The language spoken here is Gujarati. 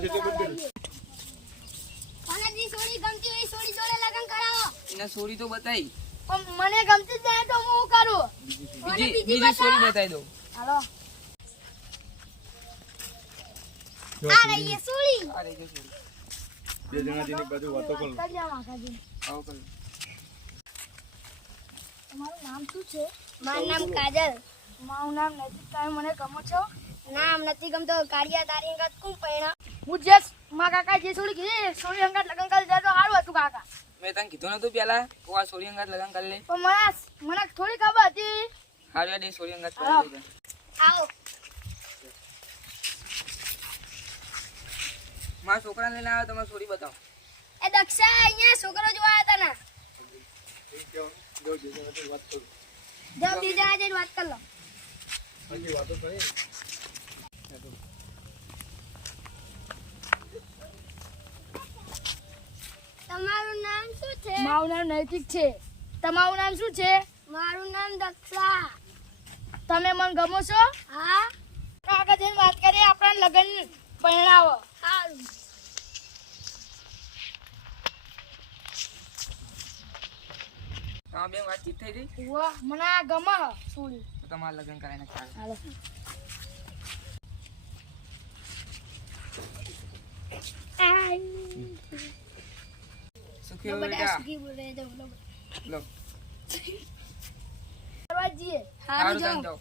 જી સોડી ગમતી હોય સોડી જોડે લગન કરાવો. એને સોડી તો બતાઈ. પણ મને ગમતી જ નહીં તો હું કરું. બીજી સોડી બતાઈ દો. હાલો. આ રહી સોડી. આ રહી સોડી. બે જણા જેની બાજુ વાતો કરો. આવો કરો. તમારું નામ શું છે? મારું નામ કાજલ. મારું નામ નથી. તમે મને ગમો છો? નામ નથી ગમતો. કાળિયા તારી અંગત કોણ પૈણા? હું જે મા કાકા જે સોડી કીધી સોડી અંગત લગન કરી દે તો સારું હતું કાકા. મેં તને કીધું નતું પેલા તું આ સોડી અંગાત લગન કરી લે. પણ મને થોડી ખબર હતી. હારું યાર સોડી અંગાત કરી દે. આવો. મારા છોકરાને લઈને આવ્યો તમારે સોડી બતાવો. એ દક્ષા અહીંયા છોકરો જોવા આવ્યા હતા ને. બીજા જઈને વાત કર લો. વાતો કરી. તમારું નામ શું છે? મારું નામ નૈતિક છે. તમારું નામ શું છે? મારું નામ દક્ષા. તમે મને ગમો છો? હા. કાકા જઈને વાત કરીએ આપણા લગ્ન પરણાવો. સારું. તમારા બે વાતચીત થઈ ગઈ વાહ મને આ ગમે સોડી. તો તમારે લગ્ન કરાવીને ચાલે. હાલો. સુખી હોય બધા બેટા. સુખી બોલે તો બોલો. લો કરવા જઈએ. સારું સારું જાઓ. જાઓ.